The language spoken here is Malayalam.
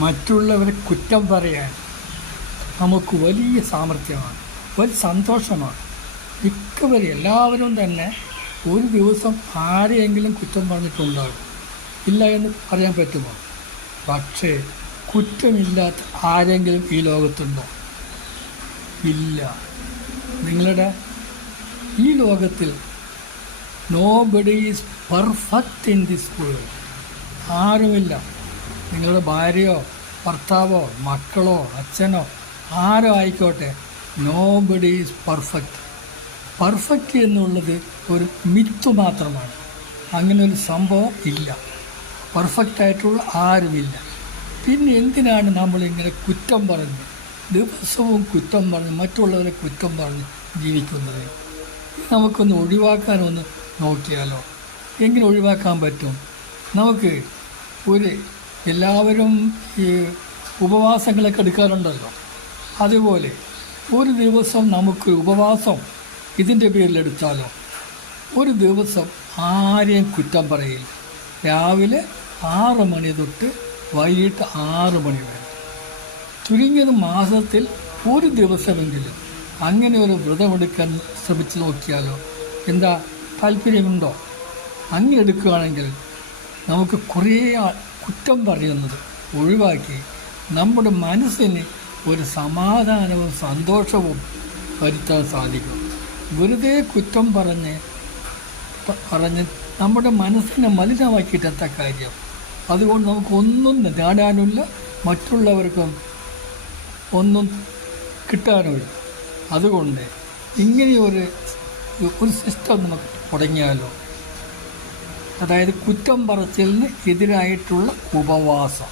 മറ്റുള്ളവരെ കുറ്റം പറയാൻ നമുക്ക് വലിയ സാമർഥ്യമാണ്, വലിയ സന്തോഷമാണ്. മിക്കവരും എല്ലാവരും തന്നെ ഒരു ദിവസം ആരെയെങ്കിലും കുറ്റം പറഞ്ഞിട്ടുണ്ടാകും. ഇല്ല എന്ന് പറയാൻ പറ്റുമോ? പക്ഷേ കുറ്റമില്ലാത്ത ആരെങ്കിലും ഈ ലോകത്തുണ്ടോ? ഇല്ല. നിങ്ങളുടെ ഈ ലോകത്തിൽ nobody is perfect in this world. ആരുമില്ല. നിങ്ങളുടെ ഭാര്യയോ ഭർത്താവോ മക്കളോ അച്ഛനോ ആരോ ആയിക്കോട്ടെ, നോബഡി ഈസ് പെർഫെക്റ്റ്. പെർഫെക്റ്റ് എന്നുള്ളത് ഒരു മിത്ത് മാത്രമാണ്. അങ്ങനെ ഒരു സംഭവം ഇല്ല. പെർഫെക്റ്റായിട്ടുള്ള ആരുമില്ല. പിന്നെ എന്തിനാണ് നമ്മളിങ്ങനെ കുറ്റം പറഞ്ഞ് ദിവസവും കുറ്റം പറഞ്ഞ് മറ്റുള്ളവരെ കുറ്റം പറഞ്ഞ് ജീവിക്കുന്നത്? നമുക്കൊന്ന് ഒഴിവാക്കാനൊന്ന് നോക്കിയാലോ? എങ്ങനെ ഒഴിവാക്കാൻ പറ്റും? നമുക്ക് എല്ലാവരും ഈ ഉപവാസങ്ങളൊക്കെ എടുക്കാറുണ്ടല്ലോ, അതുപോലെ ഒരു ദിവസം നമുക്ക് ഉപവാസം ഇതിൻ്റെ പേരിലെടുത്താലോ? ഒരു ദിവസം ആരെയും കുറ്റം പറയില്ല. രാവിലെ 6 മണി തൊട്ട് വൈകിട്ട് 6 മണി വരെ. ചുരുങ്ങിയത് മാസത്തിൽ ഒരു ദിവസമെങ്കിലും അങ്ങനെ ഒരു വ്രതമെടുക്കാൻ ശ്രമിച്ചു നോക്കിയാലോ? എന്താ താല്പര്യമുണ്ടോ? അങ്ങനെ എടുക്കുകയാണെങ്കിൽ നമുക്ക് കുറേ കുറ്റം പറയുന്നത് ഒഴിവാക്കി നമ്മുടെ മനസ്സിന് ഒരു സമാധാനവും സന്തോഷവും വരുത്താൻ സാധിക്കും. വെറുതെ കുറ്റം പറഞ്ഞ് നമ്മുടെ മനസ്സിനെ മലിനമാക്കിയിട്ടെന്താ കാര്യം? അതുകൊണ്ട് നമുക്കൊന്നും നേടാനുമില്ല, മറ്റുള്ളവർക്കും ഒന്നും കിട്ടാനുമില്ല. അതുകൊണ്ട് ഇങ്ങനെയൊരു സിസ്റ്റം നമുക്ക് തുടങ്ങിയാലോ? അതായത് കുറ്റം പറച്ചിലിന് എതിരായിട്ടുള്ള ഉപവാസം.